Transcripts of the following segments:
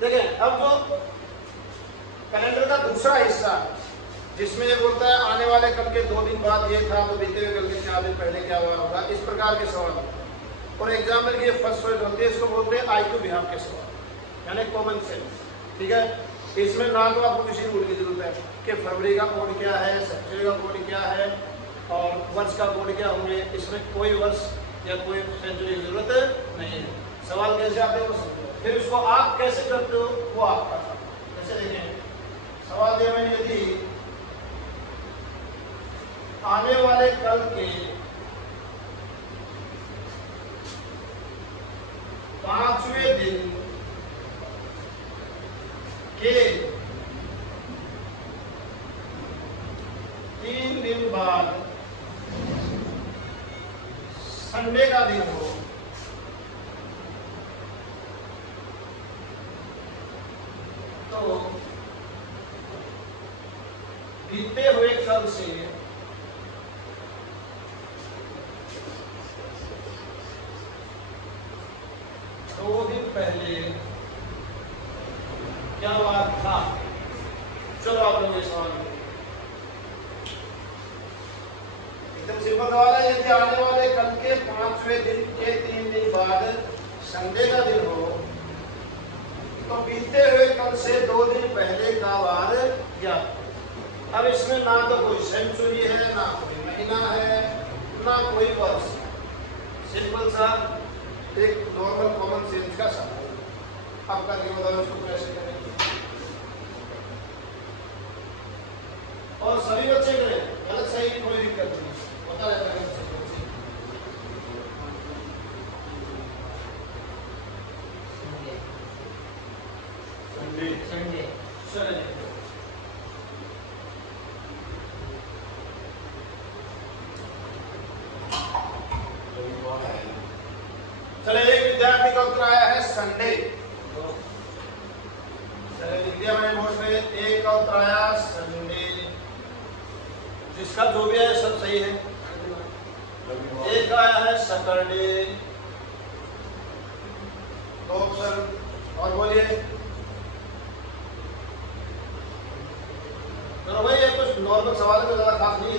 देखें अब जो कैलेंडर का दूसरा हिस्सा जिसमें ये बोलता है आने वाले कल के 2 दिन बाद ये था तो बीते हुए कल के 4 दिन पहले क्या हुआ होगा, इस प्रकार के सवाल और एग्जाम में ये फर्स्ट चॉइस होती है, इसको बोलते हैं IQ बिहाफ के सवाल यानी कॉमन सेंस। ठीक है, इसमें ना तो आपको किसी रूल की जरूरत है कि फरवरी का कोड क्या है, सेंचुरी का कोड क्या है और वर्ष का कोड क्या होंगे, इसमें कोई वर्ष या कोई सेंचुरी की जरूरत नहीं है। सवाल कैसे आते हैं वो समझो, फिर उसको आप कैसे करते हो वो आपका था। जैसे देखें सवाल दिया मैंने, यदि आने वाले कल के 5वें दिन के 3 दिन बाद संडे का दिन हो तो बीते हुए कल से 2 दिन पहले क्या बात था। चलो आप लोग ये सवाल एकदम सिंपल सवाल है। यदि आने वाले कल के 5वें दिन के 3 दिन बाद संडे का दिन हो तो बीते हुए कल से 2 दिन पहले का वार ज्ञात। अब इसमें ना तो कोई सेंचुरी है, ना कोई महीना है, ना कोई वर्ष, सिंपल सा एक नॉर्मल कॉमन सेंस का सवाल। आपका क्या बताओ इसको कैसे करें और सभी बच्चे करें, गलत सही कोई दिक्कत नहीं, होता रहता है बच्चे। संडे चले एक विद्यार्थी का उत्तर आया है संडे। चले लिख दिया मैंने बोर्ड पे, एक का उत्तर आया संडे, जिसका जो भी है सब सही है। एक का आया है सैटरडे, 2 ऑप्शन और बोलिए। चलो भाई ये कुछ नॉर्मल सवाल है, ज्यादा खास नहीं है।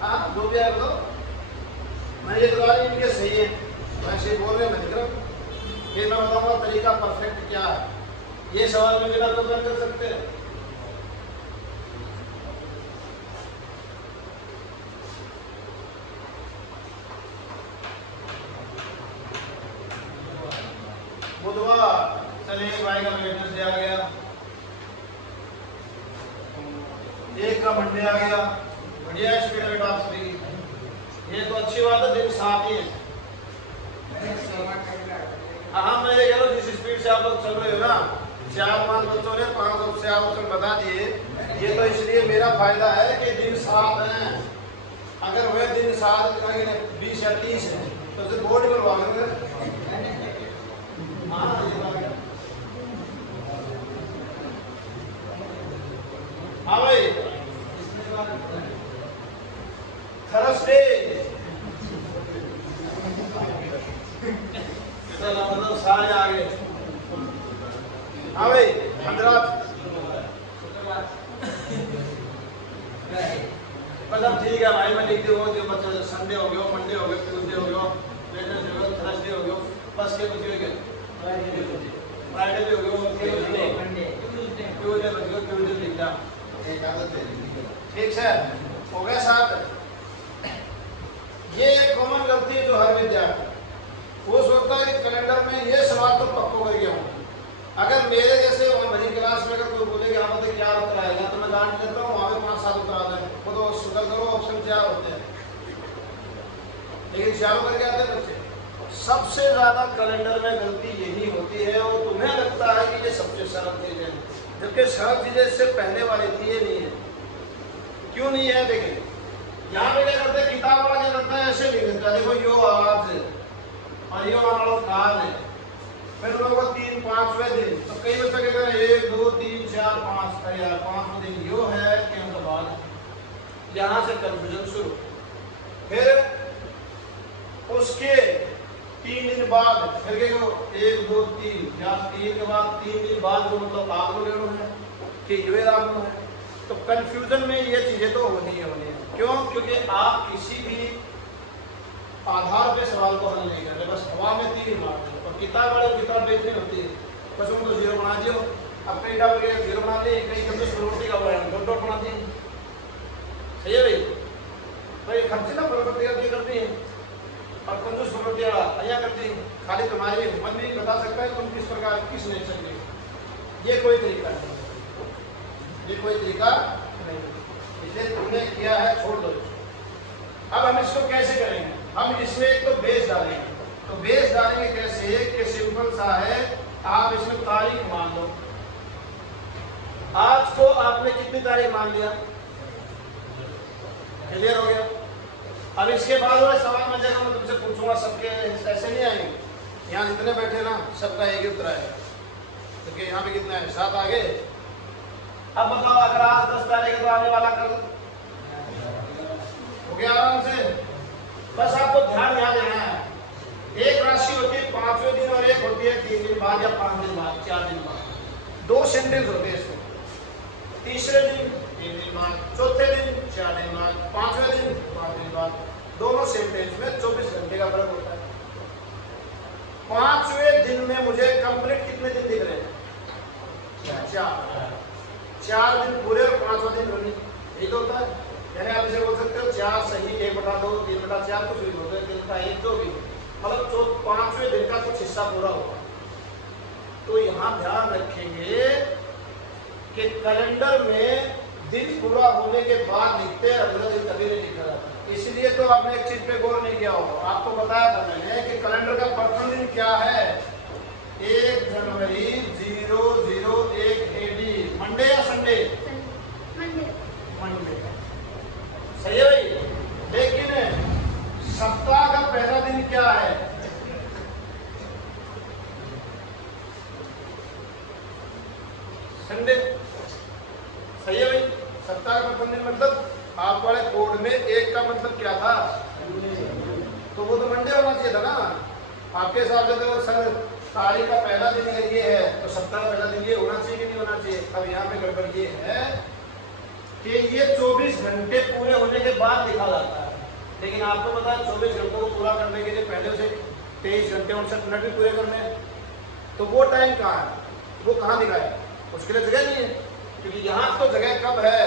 हाँ जो भी है बताओ, मैं ये बता रही इनके सही है, वैसे बोल रहे मैं लिख रहा हूँ। फिर मैं बताऊंगा तरीका परफेक्ट क्या है। ये सवाल में बिना तो कर सकते हैं। बुधवार, चलिए भाई का वेडनेसडे दिया गया, एक का मंडे आ गया, बढ़िया स्पीड में टॉप 3। ये तो अच्छी बात है, दिन 7 ही है। हाँ मैं ये कह रहा हूँ जिस स्पीड से आप लोग चल रहे हो ना, 4-5 बच्चों ने 5 से आप ऑप्शन बता दिए, ये तो इसलिए मेरा फायदा है कि दिन 7 है। अगर वह दिन 7 20 या 30 है तो फिर बोर्ड करवा लेंगे। हाँ भाई थर्सडे, मतलब सारे आगे। हाँ भाई 15 मतलब ठीक है भाई, मैं लिख दूंगा जो बच्चे संडे हो गया, मंडे हो गया, ट्यूसडे हो गया, वेडनेसडे हो गया, थर्सडे हो गया, बस के कुछ हो गया, फ्राइडे भी हो गया, ट्यूसडे बच गया, ट्यूसडे लिखना। ठीक है हो गया 7। ये एक कॉमन गलती है जो हर विद्यार्थी वो सोचता है कि कैलेंडर में ये सवाल तो पक्को कर गया हूँ। अगर मेरे जैसे मेरी क्लास में अगर कोई बोले यहाँ पर क्या उत्तर आएगा तो मैं डांट देता हूँ, वहाँ पे 5-7 उत्तर आ जाए, वो तो शुगर करो ऑप्शन 4 होते हैं, लेकिन 4 करके आते हैं बच्चे। सबसे ज्यादा कैलेंडर में गलती यही होती है और तुम्हें लगता है कि ये सबसे सरल चीज है, जबकि सरल चीजें इससे पहले वाली थी, ये नहीं है। क्यों नहीं है देखें, यहाँ पे क्या करते हैं, किताब वाला क्या करता है ऐसे लिख देता है, देखो यो आज और यो वाला काल है, फिर लोगों को 3-5वें दिन, तो कई बच्चे क्या करें 1 2 3 4 5 यार 5 दिन यो है कि हम तो बाद यहाँ से कंफ्यूजन शुरू। फिर उसके 3 दिन बाद फिर के 1 2 3 या 3 के बाद 3 दिन बाद जो मतलब आगमन लेना है कि ये आगमन है। तो कंफ्यूजन में ये चीजें तो होनी है। क्यों? क्योंकि आप किसी भी आधार पे सवाल को हल नहीं कर रहे, बस हवा में तीर मार रहे हो। और किताब वाले किताब बेचनी होती है, बस उनको जीरो बना दियो। अब कई डॉट के जीरो बना दिए, कई कंजूस प्रवृत्ति का डॉट डॉट बना दिए। सही है भाई खर्चे ना प्रवृत्ति करती है और कंजूस प्रवृत्ति अया करती है। खाली तुम्हारी मन नहीं बता सकता है तुम किस प्रकार किस नेचर के। ये कोई तरीका नहीं, ये कोई तरीका नहीं, इसलिए तुमने किया है छोड़ दो। अब हम इसको कैसे करेंगे? हम इसमें एक तो बेस डालेंगे। तो बेस डालेंगे कैसे कि सिंपल सा है, आप इसमें तारीख मान लो। आज को आपने कितनी तारीख मान लिया? क्लियर हो गया? अब इसके बाद वाले सवाल में जगह मैं तुमसे पूछूंगा, सबके ऐसे नहीं आएंगे। यहाँ जितने बैठे ना सबका एक ही उत्तर आएगा, क्योंकि यहाँ पे कितना है 7 आगे। अब बताओ अगर आज 10 तारीख तो आने वाला कल हो गया आराम से। बस आपको ध्यान यहाँ देना है, एक राशि होती है 5वें दिन और एक होती है 3 दिन बाद या 5 दिन बाद 4 दिन बाद। 2 सेंटेंस होते हैं इसमें। तीसरे दिन 3 दिन बाद, चौथे दिन 4 दिन बाद, 5वें दिन 5 दिन बाद। दोनों सेंटेंस में 24 घंटे का फर्क होता है। 5वें दिन में मुझे कंप्लीट कितने दिन दिख रहे हैं? 4 दिन पूरे और 5वां दिन रनिंग। यही तो होता है। यानी आप इसे बोल सकते हो 4 सही 1/2 3/4 कुछ भी होता है, दिन का 1 जो भी मतलब 5वें दिन का कुछ हिस्सा पूरा होगा। तो यहाँ ध्यान रखेंगे कि कैलेंडर में दिन पूरा होने के बाद लिखते हैं, अगले दिन कभी नहीं लिखा जाता। इसलिए तो आपने एक चीज पे गौर नहीं किया होगा। आपको बताया था मैंने कि कैलेंडर का प्रथम दिन क्या है? 1 जनवरी 001 AD। मंडे या संडे? मंडे। सही है भाई। लेकिन सप्ताह का पहला दिन क्या है? संडे। सही है भाई। सप्ताह का प्रथम दिन मतलब आप वाले कोड में 1 का मतलब क्या था? तो वो तो मंडे होना चाहिए था ना आपके हिसाब से। तो सर तारीख का पहला दिन अगर ये है तो सप्ताह का पहला दिन ये होना चाहिए कि नहीं होना चाहिए? अब यहाँ पे गड़बड़ ये है कि ये 24 घंटे पूरे होने के बाद लिखा जाता है। लेकिन आपको पता है 24 घंटों को पूरा करने के लिए पहले से 23 घंटे 59 मिनट भी पूरे करने हैं। तो वो टाइम कहाँ है? वो कहाँ दिखा है? उसके लिए जगह नहीं है, क्योंकि यहाँ तो जगह कब है?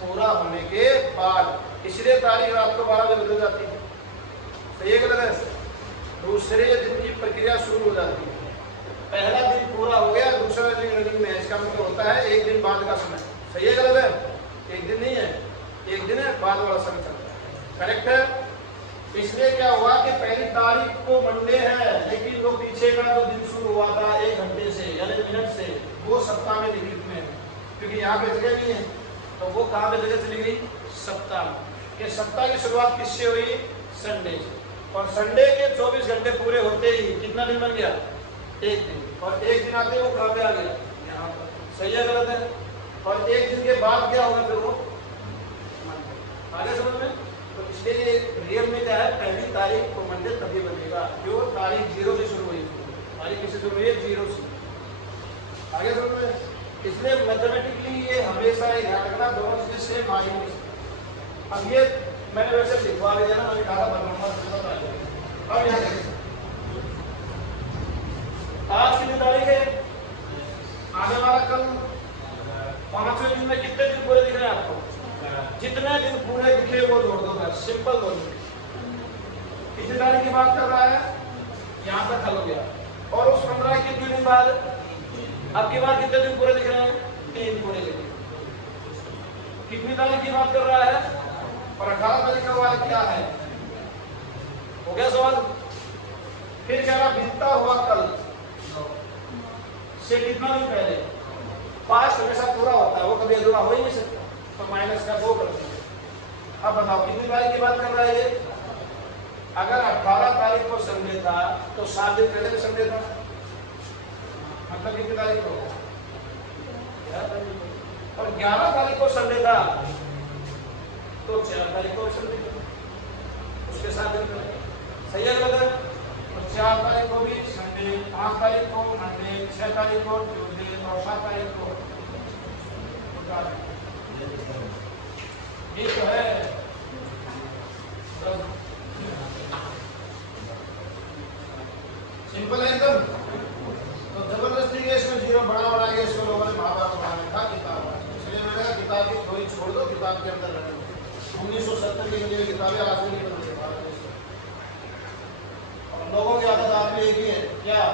पूरा होने के बाद। इसलिए तारीख रात को 12 बजे बदल जाती है। सही है गलत है? दूसरे दिन की प्रक्रिया शुरू हो जाती है। पहला दिन पूरा हो गया, दूसरा दिन रनिंग में। इसका मतलब होता है 1 दिन बाद का समय। सही है गलत है? 1 दिन नहीं है, 1 दिन है बाद वाला समय चलता है। करेक्ट है? इसलिए क्या हुआ कि पहली तारीख को मंडे है, लेकिन वो पीछे का जो दिन शुरू हुआ था 1 घंटे से यानी मिनट से, वो सप्ताह में लिखित में है। क्योंकि यहाँ पे जगह नहीं है, तो वो कहाँ पे जगह चली गई? सप्ताह में। कि सप्ताह की शुरुआत किससे हुई? संडे से। और संडे के 24 घंटे पूरे होते ही कितना दिन बन गया? 1 दिन। और 1 दिन आते ही वो कहाँ पे आ गया? यहाँ पर। सही है गलत है? और 1 दिन के बाद क्या होगा फिर वो? आगे समझ में? तो इसलिए रियल में क्या है? पहली तारीख को मंडे तभी बनेगा। क्यों? तारीख 0 से शुरू हुई। तारीख किससे शुरू हुई है? 0 से। आगे समझ में? इसलिए मैथमेटिकली ये हमेशा ध्यान रखना, दोनों चीजें सेम आ रही है। अब ये मैंने वैसे लिखवा दिया ना, मैंने कहा था। अब यहाँ आज कितनी तारीख है? आने वाला कल 5वें दिन में कितने दिन पूरे दिख रहे हैं आपको? जितने दिन पूरे दिखे वो जोड़ दो बस। सिंपल बोल। कितनी तारीख की बात कर रहा है? यहाँ तक हल हो गया। और उस 15 के 2 दिन बाद अब की बार कितने दिन पूरे दिख रहे हैं? 3 पूरे दिख रहे हैं। कितनी तारीख की बात कर रहा है? और 18 तारीख का वाला क्या है? हो गया सवाल। फिर कह रहा बीतता हुआ कल से कितना दिन पहले। पास्ट हमेशा पूरा होता है, वो कभी अधूरा हो ही नहीं सकता। तो माइनस का 2 कर दिया। अब बताओ कितनी तारीख की बात कर रहा है ये? अगर 18 तारीख को संडे था तो 7 दिन पहले भी संडे था, मतलब कितनी तारीख को? और 11 तारीख को संडे था तो 4 तारीख को संडे था, उसके साथ दिन पहले। सही है गलत है? और 4 तारीख को भी संडे, 5 तारीख को मंडे, 6 तारीख को ट्यूसडे और 7 तारीख को ये तो है। सिंपल है एकदम। तो जबरदस्ती के इसमें जीरो बड़ा बनाएंगे, इसको लोगों ने महाभारत बनाने का किताब, इसलिए मैंने कहा किताब की थोड़ी छोड़ दो, किताब के अंदर रखें। 1970 की बनी हुई किताबें आज नहीं बनती है भारत देश में। और लोगों की आदत आप भी एक ही है क्या?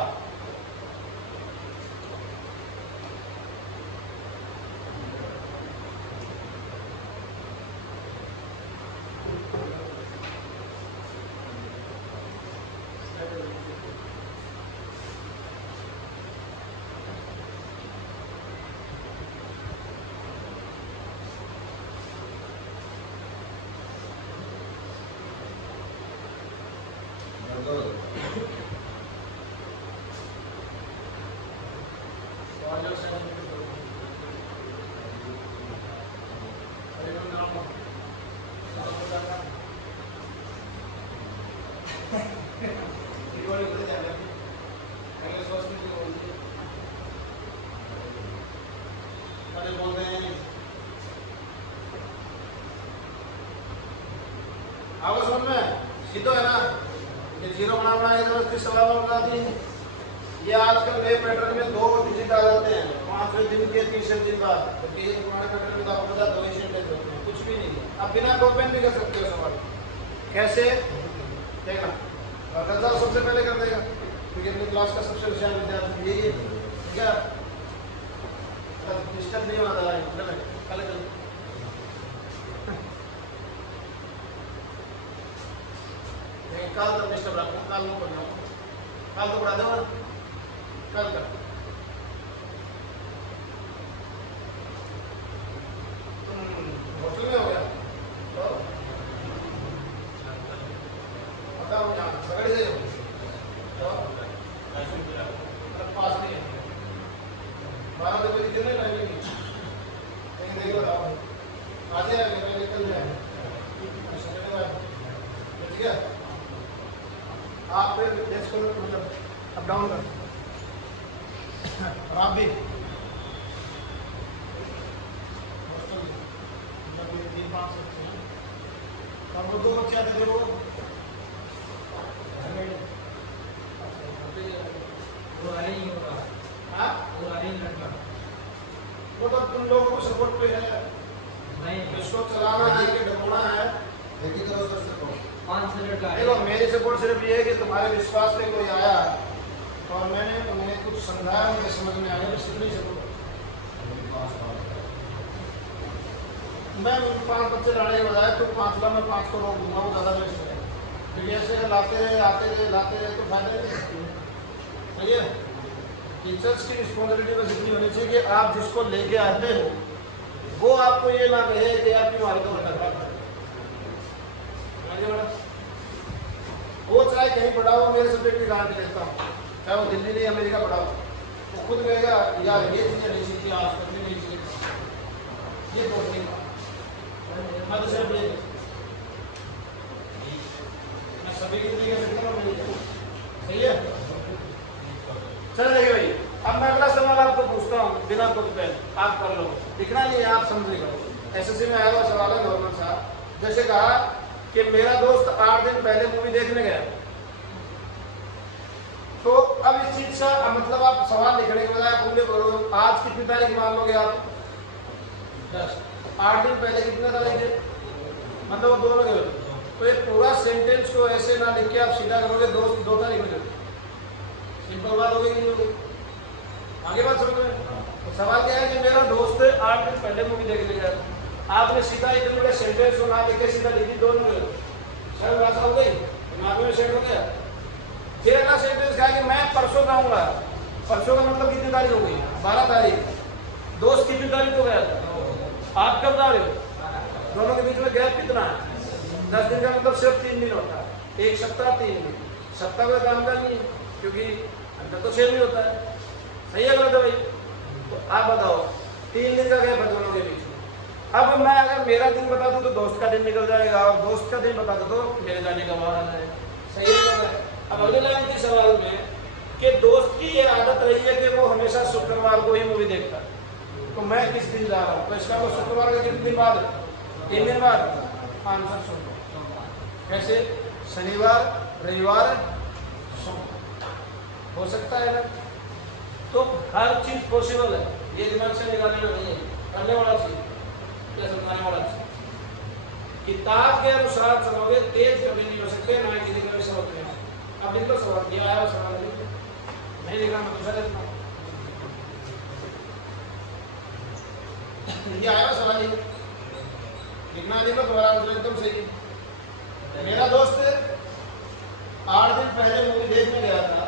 आवाज समझ में सीधो है ना? ये जीरो बना ये व्यवस्थित सवाल बना दी। ये आजकल नए पैटर्न में 2 डिजिट आ जाते हैं 5वें दिन के 3रे दिन बाद, क्योंकि ये पुराने पैटर्न में तो आपको पता 2 ही सेंटेंस होते हैं, कुछ भी नहीं। आप बिना कॉपी भी कर सकते हो सवाल। कैसे देखना, और रजा सबसे पहले कर देगा क्योंकि अपनी क्लास का सबसे होशियार विद्यार्थी यही है। ठीक है, डिस्टर्ब नहीं होना है कल काल तो डिस्टर्ब रखो, काल नहीं पढ़ना, काल तो पढ़ा दो ना, कल कर। होटल में हो गया तो बताओ यहाँ सगड़े से तो पास नहीं है 12 बजे कितने टाइमिंग कहीं देखो बताओ आ जाएगा मैं निकल जाएगा ठीक है। आप फिर डेस्क को मतलब अप डाउन कर और आप भी 3-5 बच्चे हैं और वो 2 बच्चे आते थे वो वो तो तुम लोगों को सपोर्ट पे है नहीं, इसको चलाना है कि ढकोना है देखिए करो सर से 5 मिनट का। देखो मेरी सपोर्ट सिर्फ ये है कि तुम्हारे विश्वास पे कोई आया और मैंने उन्हें कुछ समझाया, मुझे समझ में आया, बस इतनी सपोर्ट। मैं 5 बच्चे लाने के बजाय तो 5 ला मैं 5 को रोक दूंगा, वो ज़्यादा बेस्ट है। क्योंकि ऐसे लाते रहे तो फायदे नहीं। सही है, टीचर्स की रिस्पॉन्सिबिलिटी बस इतनी होनी चाहिए कि आप जिसको लेके आते हो वो आपको ये ना कहे कि आपकी मारी तो बता वो चाहे कहीं पढ़ा हो, मेरे सब्जेक्ट की गारंटी देता हूँ, चाहे वो दिल्ली नहीं अमेरिका पढ़ा हो, वो खुद कहेगा यार ये चीज़ें नहीं सीखी आज तक भी नहीं सीखी, ये बोलने का मैं तो सिर्फ ये मैं सभी की नहीं कर सकता हूँ। सही है, चल देखिए भाई अब मैं अगला सवाल आपको पूछता हूँ बिना कुछ पहले, आप कर लो, दिखना नहीं आप समझेगा। एसएससी में आया हुआ सवाल है गवर्नमेंट साहब। जैसे कहा कि मेरा दोस्त 8 दिन पहले मूवी देखने गया, तो अब इस चीज का मतलब आप सवाल लिखने के बजाय पूरे करो आज कितनी तारीख मान लोगे आप 10, 8 दिन पहले कितने तारीख है मतलब दोनों के, तो ये पूरा सेंटेंस को ऐसे ना लिख के आप सीधा करोगे दोस्त 2 तारीख में, सिंपल बात हो गई। आगे बात समझ में, तो सवाल क्या है कि मेरा दोस्त 8 दिन पहले मूवी देखने गया, आपने सीधा इतने बड़े सेंटेंस को ना लिखे सीधा लिखी दोनों में, सर ऐसा हो गई दिमाग में सेट हो गया। फिर अगला सेंटेंस कहा कि मैं परसों जाऊंगा, परसों का मतलब कितनी तारीख हो गई 12 तारीख, दोस्त कितनी तारीख को गया था, आप कब जा रहे हो, दोनों के बीच में गैप कितना है 10 दिन का मतलब सिर्फ 3 दिन होता है, एक सप्ताह 3 दिन, सप्ताह का काम का नहीं है क्योंकि अंतर तो 6 दिन होता है। सही है गलत है भाई, तो आप बताओ 3 दिन का गैप है दोनों के बीच में। अब मैं अगर मेरा दिन बता दूं तो दोस्त का दिन निकल जाएगा और दोस्त का दिन बता दूं तो मेरे जाने का बाहर आ जाएगा। सही है अब अगले लाइन के सवाल में कि दोस्त की ये आदत रही है कि वो हमेशा शुक्रवार को ही मूवी देखता है, तो मैं किस दिन जा रहा हूँ, तो इसका वो शुक्रवार के कितने दिन बाद, 3 दिन बाद, आंसर सोमवार। कैसे? शनिवार, रविवार, सोमवार हो सकता है ना। तो हर चीज पॉसिबल है, ये दिमाग से निकालने में नहीं है, करने वाला चीज या समझाने वाला चीज। किताब के अनुसार चलोगे तेज कभी नहीं हो सकते, ना किसी का भी समझ में। अब लिख लो सवाल, ये आया सवाल नहीं लिखा मैं दूसरा लिखना, ये आया सवाल ही लिखना, लिखो दोबारा एकदम सही। मेरा दोस्त 8 दिन पहले मूवी देखने गया था,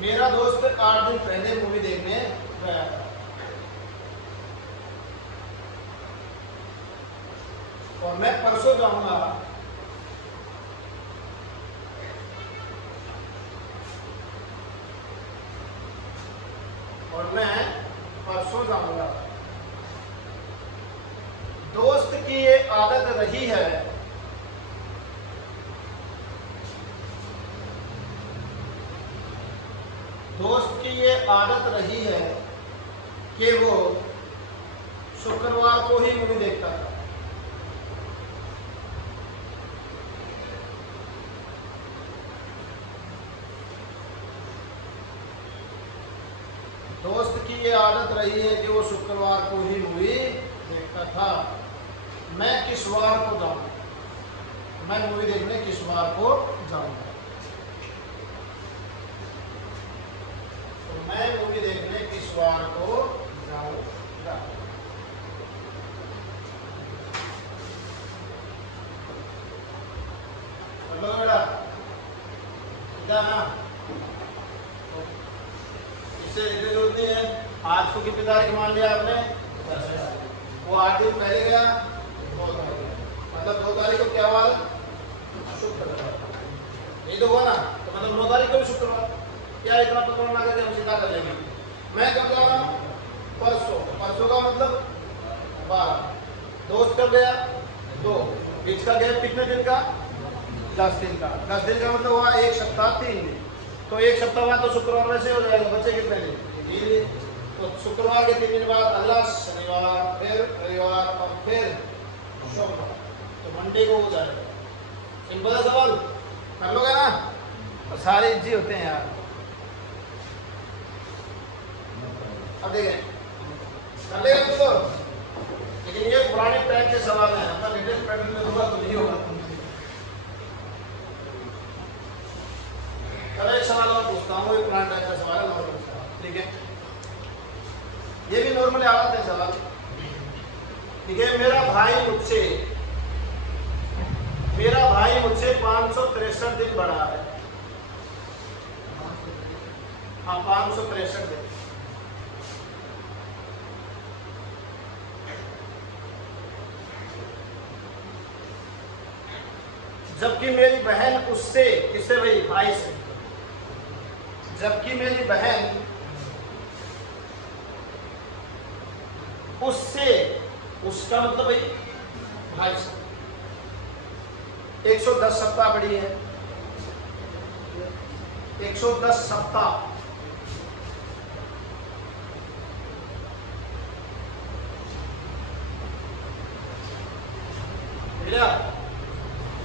मेरा दोस्त 8 दिन पहले मूवी देखने गया था और मैं परसों जाऊंगा, दोस्त की ये आदत रही है कि वो शुक्रवार को ही मूवी देखता था। दोस्त की ये आदत रही है कि वो शुक्रवार को ही मूवी देखता था। मैं किस वार को जाऊंगा, मैं मूवी देखने किस वार को जाऊंगा, तो मैं मूवी देखने किस वार को जाऊंगा। चलो बेटा, इधर ना इससे इतनी जरूरत नहीं है। आज को कितनी तारीख मान लिया आपने, वो 8 दिन पहले गया, 2 तारीख, मतलब 2 तारीख को क्या हुआ, शुक्रवार, यही तो हुआ ना, तो मतलब 9 तारीख को भी शुक्रवार। क्या इतना पकड़ ना करके हम सीधा कर लेंगे। मैं कब जा रहा हूँ, परसों, परसों का मतलब 12, दोस्त कब गया 2, बीच का गैप कितने दिन का, 10 दिन का, 10 दिन का मतलब हुआ 1 सप्ताह 3 दिन, तो 1 सप्ताह बाद तो शुक्रवार वैसे हो जाएगा, बचे कितने दिन, 3 दिन। तो शुक्रवार के 3 दिन बाद अगला शनिवार, फिर रविवार और फिर सोमवार, तो मंडे को हो जाएगा। सिंपल है सवाल, कर लोगे ना, तो सारे इजी होते हैं यार। अब देखें कर लेगा तो, लेकिन ये पुराने टाइप के सवाल हैं, अपना लेटेस्ट पैटर्न में होगा तो नहीं होगा। चलो एक सवाल और पूछता हूँ, ये पुराने टाइप का सवाल है, नॉर्मल सवाल, ठीक है, ये भी नॉर्मली आते हैं सवाल, ठीक है। मेरा भाई मुझसे 563 दिन बड़ा है, हाँ 563 दिन, जबकि मेरी बहन उससे, किससे भाई, भाई से, जबकि मेरी बहन उससे, उसका मतलब भाई भाई से 110 सप्ताह बड़ी है, 110 सप्ताह,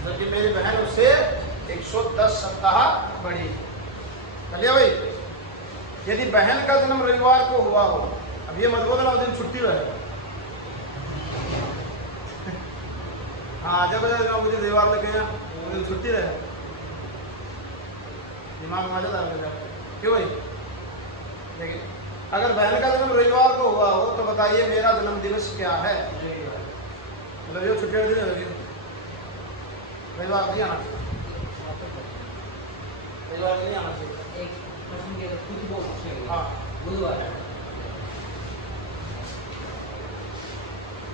जबकि मेरी बहन उससे 110 सप्ताह बड़ी है। चलिए भाई, यदि बहन का जन्म रविवार को हुआ हो, अब ये मत बोलना उस दिन छुट्टी रहेगा, हाँ जब मुझे रविवार लगे उस दिन छुट्टी रहे, दिमाग में मजा आता, क्यों भाई। लेकिन अगर बहन का जन्म रविवार को हुआ हो तो बताइए मेरा जन्म दिवस क्या है, मतलब ये छुट्टी वाले दिन होगी, रविवार नहीं आना चाहिए, रविवार नहीं आना चाहिए, हाँ बुधवार,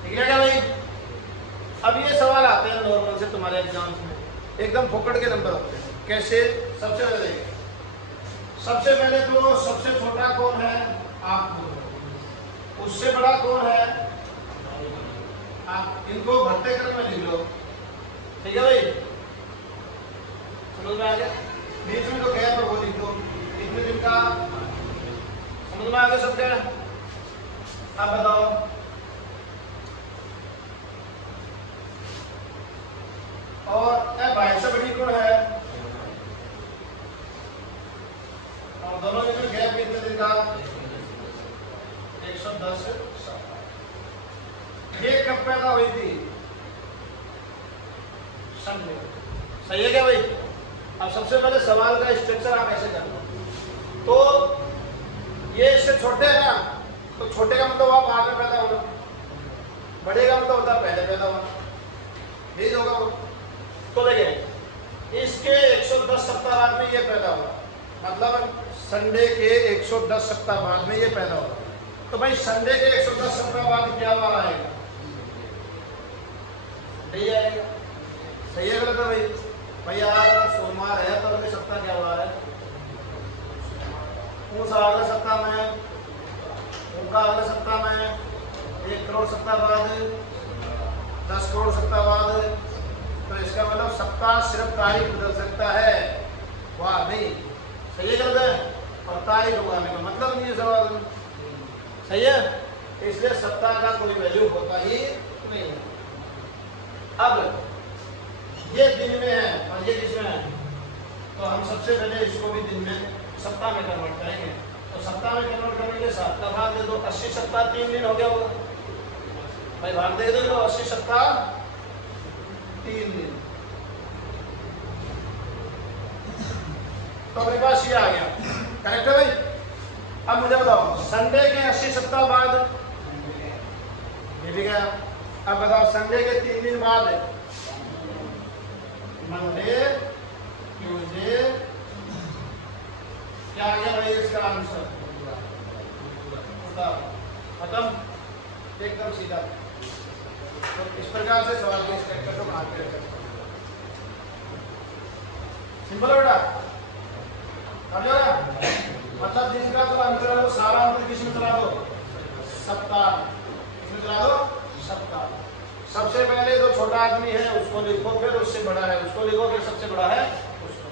ठीक है क्या भाई। अब ये सवाल आते हैं नॉर्मल से तुम्हारे एग्जाम्स में, एकदम फोकट के नंबर होते हैं। कैसे, सबसे पहले तो सबसे छोटा कौन है, आप, उससे बड़ा कौन है? आप इनको घटते क्रम में लिख लो, ठीक है भाई, समझ में आ गया? बीच में तो गैप है वो लिख दो, कितने दिन का, समझ में आ गया सबके? आप बताओ। और बाई से बड़ी कौन है? और दोनों में गैप कितने दिन का? 110 ये कब पैदा हुई थी? संडे। सही है क्या भाई? अब सबसे पहले सवाल का स्ट्रक्चर आप ऐसे करना, तो ये इससे छोटे है ना, तो छोटे का मतलब आप बाद में पैदा होना, बड़े का मतलब होता है पहले पैदा होना, यही होगा वो। तो देखिए इसके 110 सप्ताह बाद में ये पैदा होगा, मतलब संडे के 110 सप्ताह बाद में ये पैदा होगा। तो भाई संडे के 110 सप्ताह बाद क्या वार आएगा? सही आएगा। सही है गलत है भाई? भाई यार सोमवार है तो अगले सप्ताह क्या वार है? उस अगले सप्ताह में, उनका अगले सप्ताह में 1 करोड़ सप्ताह बाद, 10 करोड़ सप्ताह बाद, तो इसका मतलब सप्ताह सिर्फ तारीख बदल सकता है, वाह नहीं। सही है गलत है? और तारीख उगाने का मतलब नहीं है सवाल में, सही है? इसलिए सप्ताह का कोई वैल्यू होता ही नहीं है। अब ये दिन में है और ये किसमें है, तो हम सबसे पहले इसको भी दिन में सप्ताह में कन्वर्ट करेंगे। तो सप्ताह में कन्वर्ट करने के लिए 7 का भाग दे दो, 80 सप्ताह 3 दिन हो गया होगा भाई, भाग दे दो 80 सप्ताह 3 दिन। तो अपने पास ये आ गया, करेक्ट है भाई? अब मुझे बताओ संडे के 80 सप्ताह बाद ये भी गया। अब बताओ संडे के 3 दिन बाद, मंडे, ट्यूसडे, क्या आ गया भाई इसका आंसर? खत्म, एकदम सीधा। तो इस प्रकार से सवाल के स्ट्रक्चर को बनाते हैं। सिंपल है बेटा, कर लिया? मतलब दिन का जो अंतर है वो सारा अंतर किसमें चला दो? सप्ताह। किसमें चला दो? सप्ताह। सबसे पहले जो छोटा आदमी है उसको लिखो, फिर उससे बड़ा है उसको लिखो, फिर सबसे बड़ा है उसको।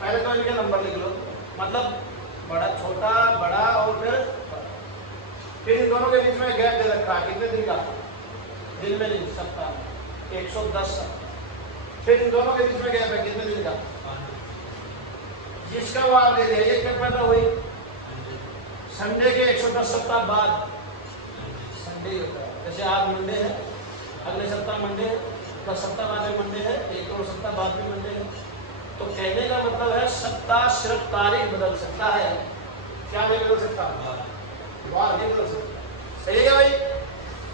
पहले तो इनके नंबर लिख लो, मतलब बड़ा, छोटा, बड़ा और फिर इन दोनों के बीच में गैप दे रखा है, कितने दिन का? दिन में नहीं, सप्ताह 110 सप्ताह। फिर इन दोनों के बीच में गैप है, कितने दिन का? जिसका वो आप दे दिया, ये कब पैदा हुई? संडे के 110 सप्ताह बाद संडे होता है। जैसे आज मंडे है, अगले सप्ताह मंडे है, 10 सप्ताह बाद में मंडे है, 1 करोड़ सप्ताह बाद में मंडे है। तो कहने का मतलब है सप्ताह सिर्फ तारीख बदल सकता है, क्या नहीं बदल सकता? वार नहीं बदल सकता। सही है भाई?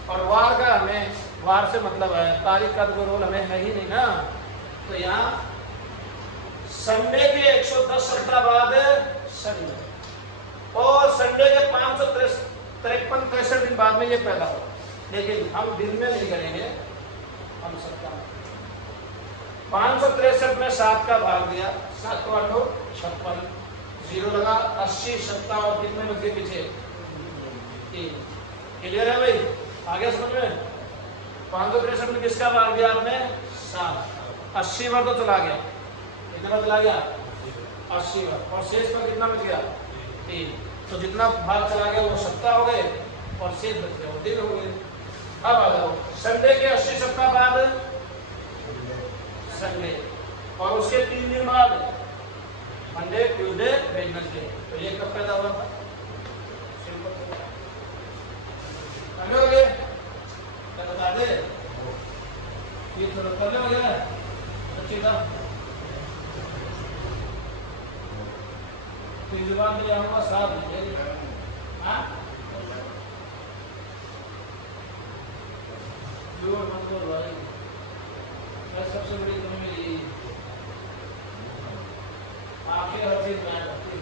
और वार का हमें, वार से मतलब है तारीख का तो रोल हमें है ही नहीं ना। तो यहाँ संडे के 110 सप्ताह बाद संडे, और संडे के 553 दिन बाद में ये पैदा हो। लेकिन हम दिन में नहीं करेंगे, हम सप्ताह में। 563 में 7 का भाग दिया, 7 को 8 56, 0 लगा, 80 सप्ताह और कितने बचे पीछे? 3। क्लियर है भाई? आगे समझ में? 563 में किसका भाग दिया आपने? 7। 80 बार तो चला गया, कितना बार चला गया? 80 बार। और शेष पर कितना बच गया? 3। तो जितना भाग चला गया वो सप्ताह हो गए और शेष बच गया वो दिन हो गए। अब आ जाओ संडे के 80 सप्ताह बाद संडे, और उसके 3 दिन बाद मंडे, ट्यूसडे, वेडनेसडे। तो ये कब पैदा हुआ था? सिंपल, समझोगे? क्या बता दे? ये तो कर लोगे ना बच्चे का? तो इस बार में आऊँगा 7 बजे। हाँ मतलब भाई सबसे बड़ी कमी मेरी आखिर हर चीज मैं करती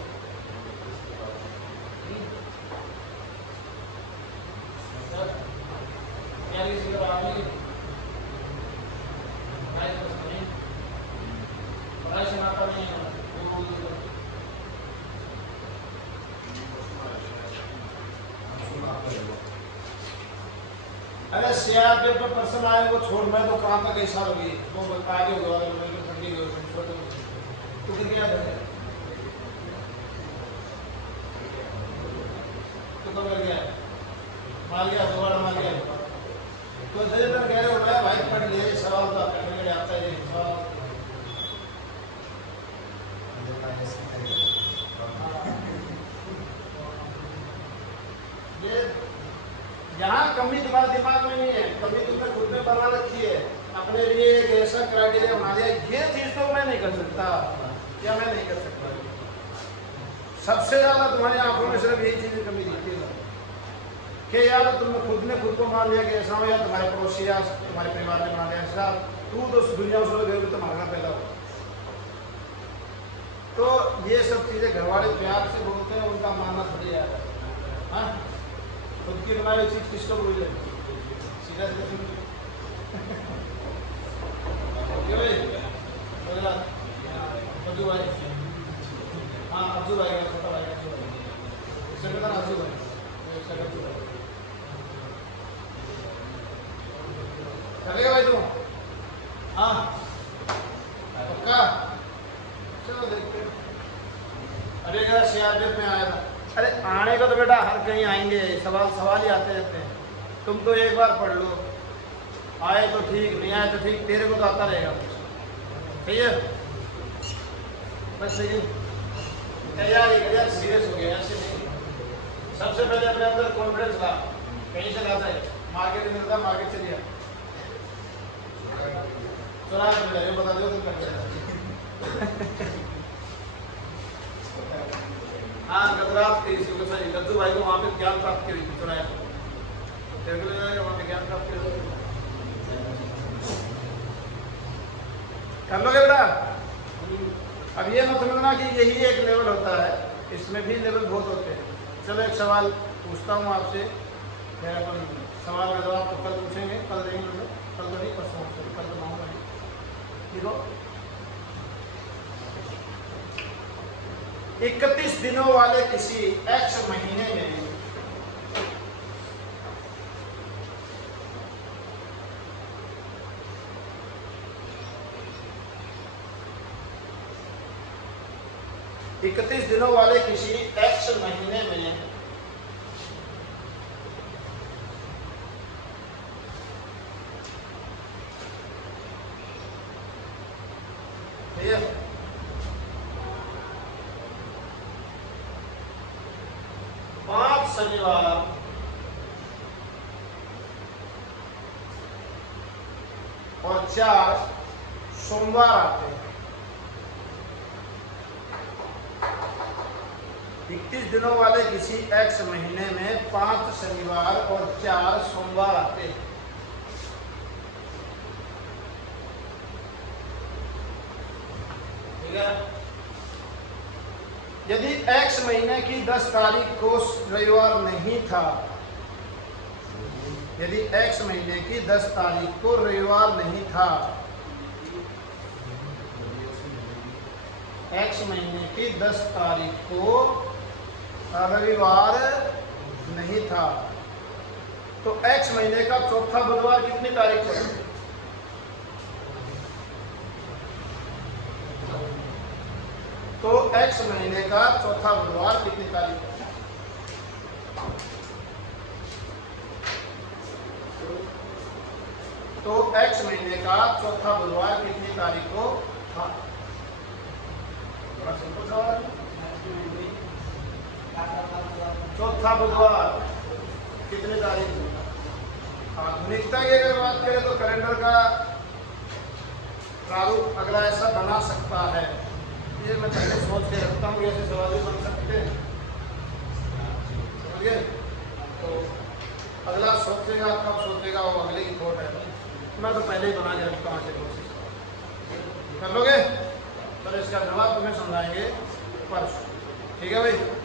पढ़ाई से नाता नहीं है। सीआरपीएफ पे पर्सन आए वो छोड़, मैं तो कहाँ तक ऐसा होगी वो आगे होगा ठंडी छोटे तो क्या तो कब लग गया मार गया दोबारा मार गया तो धीरे धीरे कह रहे हो मैं भाई पढ़ लिए सवाल तो करने के लिए आता है सवाल ये यहाँ कमी तुम्हारे दिमाग में नहीं है, कमी तुमने खुद में बना रखी है अपने लिए एक ऐसा क्राइटेरिया बना दिया ये चीज तो मैं नहीं कर सकता या मैं नहीं कर सकता। सबसे ज्यादा तुम्हारी आंखों में सिर्फ यही चीज कमी दिखती है कि या तो तुमने खुद ने खुद को मान लिया कि ऐसा हो या तुम्हारे पड़ोसी या तुम्हारे परिवार ने मान लिया ऐसा तू तो दुनिया उसमें गए तुम्हारा पैदा हो। तो ये सब चीजें घरवाले प्यार से बोलते हैं उनका मानना थोड़ी है। हाँ खुद की बनाई हुई चीज किसको बोल सीधा सीधा अब्दू भाई हाँ अब्दू भाई का छोटा भाई इससे पता ना अब्दू भाई चलेगा भाई तुम हाँ पक्का चलो देखते अरे क्या सीआरपीएफ में आया था। अरे आने को तो बेटा हर कहीं आएंगे सवाल ही आते रहते हैं। तुम तो एक बार पढ़ लो आए तो ठीक नहीं आए तो ठीक तेरे को तो आता रहेगा सही है बस सही तैयार सीरियस हो गया ऐसे नहीं। सबसे पहले अपने अंदर कॉन्फिडेंस ला कहीं से लाता है मार्केट में मिलता मार्केट से लिया चुरा ये बता दो तुम करते हाँ गजरात के गद्दू भाई को वहाँ पे ज्ञान प्राप्त करी चुराया वहाँ पे ज्ञान प्राप्त कर लोगे बेटा। अब ये मत समझना कि यही एक लेवल होता है इसमें भी लेवल बहुत होते हैं। चलो एक सवाल पूछता हूँ आपसे फिर अपन सवाल का जवाब तो कल पूछेंगे कल देंगे कल तो नहीं परसों कल तो मांगूंगा ठीक हो। 31 दिनों वाले किसी एक्स महीने में इकतीस दिनों वाले किसी एक्स महीने में शनिवार और 4 सोमवार आते हैं। 31 दिनों वाले किसी एक्स महीने में 5 शनिवार और 4 सोमवार आते हैं। ठीक है। यदि एक्स महीने की 10 तारीख को रविवार नहीं था, यदि एक्स महीने की 10 तारीख को रविवार नहीं था, एक्स महीने की 10 तारीख को रविवार नहीं था, तो एक्स महीने का चौथा बुधवार कितनी तारीख को है? तो एक्स महीने का चौथा बुधवार कितनी तारीख है? तो एक्स महीने का चौथा बुधवार कितनी तारीख को था? बड़ा सिंपल सवाल है। चौथा बुधवार कितनी तारीख को? आधुनिकता की अगर बात करें तो कैलेंडर का प्रारूप अगला ऐसा बना सकता है। ये मैं पहले सोच के रखता हूँ, ऐसे सवाल भी बन सकते हैं। समझिए? तो अगला सोचेगा कब सोचेगा वो अगले की थॉट है। मैं तो पहले ही बना के रखता हूँ, ऐसे कोशिश कर लोगे। तो इसका जवाब तुम्हें समझाएंगे परसों। ठीक है भाई।